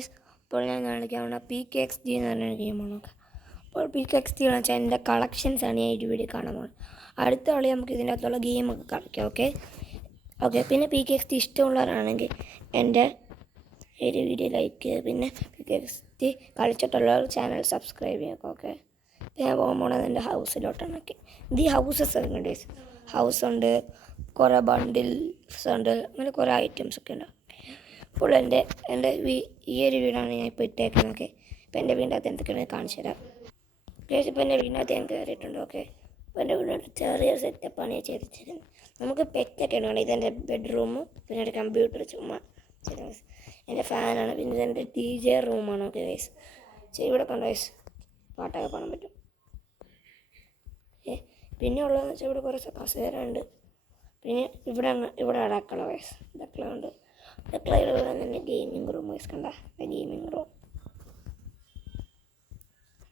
ഇപ്പോൾ ഞാൻ കാണിക്കാവുന്ന PKXD എന്ന് പറഞ്ഞൊരു ഗെയിമാണ്. അപ്പോൾ PKXD എന്ന് വെച്ചാൽ എൻ്റെ കളക്ഷൻസാണ് ഞാൻ ഈ വീഡിയോ കാണാൻ പോകുന്നത്. അടുത്ത കളി നമുക്ക് ഇതിൻ്റെ അകത്തുള്ള ഗെയിമൊക്കെ കളിക്കാം. ഓക്കെ പിന്നെ PKXD ഇഷ്ടമുള്ളവരാണെങ്കിൽ എൻ്റെ ഒരു വീഡിയോ ലൈക്ക്, പിന്നെ PKXD കളിച്ചിട്ടുള്ളവർ ചാനൽ സബ്സ്ക്രൈബ് ചെയ്യുക. ഓക്കെ ഞാൻ പോകാൻ പോണത് എൻ്റെ ഹൗസിലോട്ടാണ്. ഇത് ഈ ഹൗസസ് ഉണ്ട്, ഹൗസ് ഉണ്ട്, കുറേ ബണ്ടിൽസ് ഉണ്ട്, അങ്ങനെ കുറേ ഐറ്റംസ് ഒക്കെ ഉണ്ട്. അപ്പോൾ എൻ്റെ ഈ ഒരു വീടാണ് ഞാൻ ഇപ്പോൾ ഇട്ടേക്കുന്നത്. ഇപ്പോൾ എൻ്റെ വീടിൻ്റെ അകത്ത് എന്തൊക്കെയാണ് കാണിച്ചു തരാം. ഇപ്പോൾ എൻ്റെ വീടിനകത്ത് ഞാൻ കയറിയിട്ടുണ്ട്. അപ്പോൾ എൻ്റെ വീടിനകത്ത് ചെറിയൊരു സെറ്റപ്പാണ് ഞാൻ ചെയ്തിരിക്കുന്നത്. നമുക്ക് പെറ്റൊക്കെ ഉണ്ട്. ഇതെൻ്റെ ബെഡ്റൂമും, പിന്നെ ഒരു കമ്പ്യൂട്ടർ ചുമ്മാ എൻ്റെ ഫാനാണ്, പിന്നെ ഇതെൻ്റെ DJ റൂമാണ്. ഇവിടെ കണ്ടോ പാട്ടൊക്കെ പാടാൻ പറ്റും. പിന്നെ ഉള്ളതെന്ന് വെച്ചാൽ ഇവിടെ കുറച്ച് കസേര ഉണ്ട്. പിന്നെ ഇവിടെ അടുക്കള ഉണ്ട്. അടുക്കളയുടെ ഇവിടെ തന്നെ ഗെയിമിംഗ് റൂം കണ്ട, ഗെയിമിംഗ് റൂം.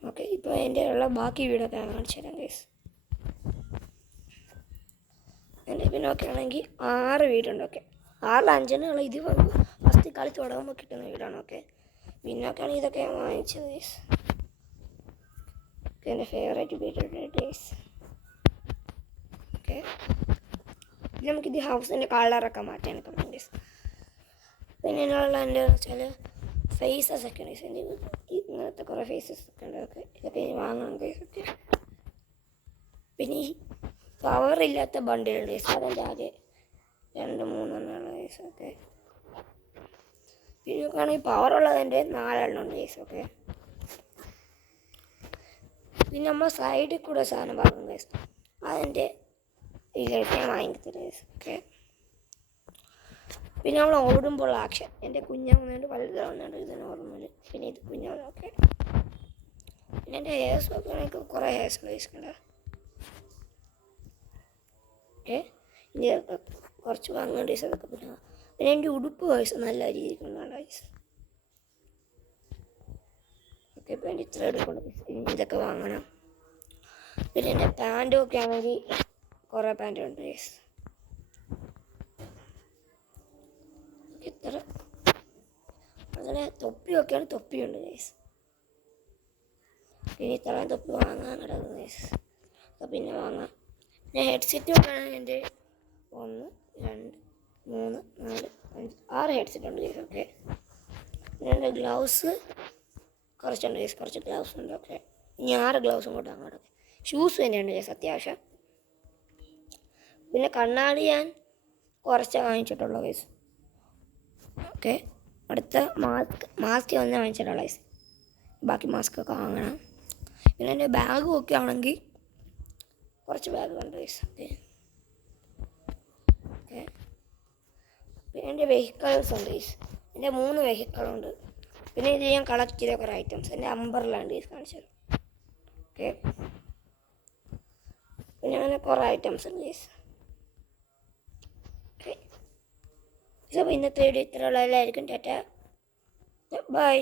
ഓക്കെ ഇപ്പോൾ എൻ്റെ ഉള്ള ബാക്കി വീടൊക്കെ ഞാൻ കാണിച്ചു തരാം എൻ്റെ പിന്നെ ഒക്കെ ആണെങ്കിൽ 6 വീടുണ്ട്. 6 5 ഇത് ഫസ്റ്റ് കളി തുടങ്ങുമ്പോൾ കിട്ടുന്ന വീടാണ്. പിന്നെ ഒക്കെ ആണെങ്കിൽ ഇതൊക്കെ ഞാൻ വാങ്ങിച്ചത് എൻ്റെ ഫേവറേറ്റ് വീടുണ്ട്. നമുക്കിത് ഹൗസിൻ്റെ കളറൊക്കെ മാറ്റാനൊക്കെ ഉണ്ട്. പിന്നെ എന്നുള്ള എൻ്റെ വെച്ചാൽ ഫേസസ് ഒക്കെ ഉണ്ട്. എൻ്റെ ഇങ്ങനത്തെ കുറേ ഫേസസ് ഒക്കെ ഉണ്ട്. ഇതൊക്കെ വാങ്ങണം ഒക്കെ. പിന്നെ ഈ പവറില്ലാത്ത ബണ്ടിലുണ്ട്. അതിൻ്റെ ആകെ 2-3 ഒക്കെ. പിന്നെ ആണെങ്കിൽ പവറുള്ളതിൻ്റെ 4 ഉണ്ട്. പിന്നെ നമ്മൾ സൈഡിൽ കൂടെ സാധനം വാങ്ങും. അതിൻ്റെ ഇതൊക്കെ വാങ്ങിക്കത്തില്ല. പിന്നെ നമ്മൾ ഓടുമ്പോൾ ആക്ഷൻ എൻ്റെ കുഞ്ഞാവുന്നുണ്ട്, വലുതാവുന്നുണ്ട്. ഇത് നോർമൽ, പിന്നെ ഇത് കുഞ്ഞാവുന്നൊക്കെ. പിന്നെ എൻ്റെ ഹെയർസ് ഒക്കെ ആണെങ്കിൽ കുറേ ഹെയർസ് ഉണ്ട്. ഇനി കുറച്ച് വാങ്ങേണ്ട അതൊക്കെ. പിന്നെ എൻ്റെ ഉടുപ്പ് നല്ല രീതിക്കുണ്ടാണ്. ഇപ്പോൾ എൻ്റെ ഇത്ര എടുക്കണം. ഇതൊക്കെ വാങ്ങണം. പിന്നെ എൻ്റെ പാൻറ്റും ഒക്കെ ആണെങ്കിൽ കുറേ പാൻറ്റുണ്ട്. ഇത്ര അങ്ങനെ തൊപ്പിയൊക്കെയാണ്. തൊപ്പിയുണ്ട് പിന്നെ ഇത്രയും തൊപ്പി വാങ്ങാൻ കിടക്കുന്നത്. പിന്നെ വാങ്ങാം. പിന്നെ ഹെഡ്സെറ്റ് നോക്കുകയാണെങ്കിൽ എൻ്റെ 1 2 3 4 5 6 ഹെഡ്സെറ്റ് ഉണ്ട്. പിന്നെ എൻ്റെ ഗ്ലൗസ് കുറച്ചുണ്ട്. കുറച്ച് ഗ്ലൗസ് ഉണ്ട്. ഇനി 6 ഗ്ലൗസും കൂടെ അങ്ങോട്ട്. ഷൂസ് തന്നെയുണ്ട് അത്യാവശ്യം. പിന്നെ കണ്ണാടി ഞാൻ കുറച്ചേ വാങ്ങിച്ചിട്ടുള്ളൂ. അടുത്ത മാസ്ക് ഒന്ന് വാങ്ങിച്ചിട്ടുള്ള. ബാക്കി മാസ്കൊക്കെ വാങ്ങണം. പിന്നെ എൻ്റെ ബാഗും ഒക്കെ ആണെങ്കിൽ കുറച്ച് ബാഗുണ്ട്. പിന്നെ എൻ്റെ വെഹിക്കിൾസ് ഉണ്ട്. എൻ്റെ 3 വെഹിക്കിളുണ്ട്. പിന്നെ ഇത് ഞാൻ കളക്ട് ചെയ്ത കുറേ ഐറ്റംസ്. എൻ്റെ അമ്പർലാണ്ട് കാണിച്ചത്. പിന്നെ അങ്ങനെ കുറേ ഐറ്റംസ് ഉണ്ട്. അപ്പോൾ ഇന്നത്തെ വീഡിയോ ഇത്രയുള്ളതായിരിക്കും. ടാറ്റ, ബൈ.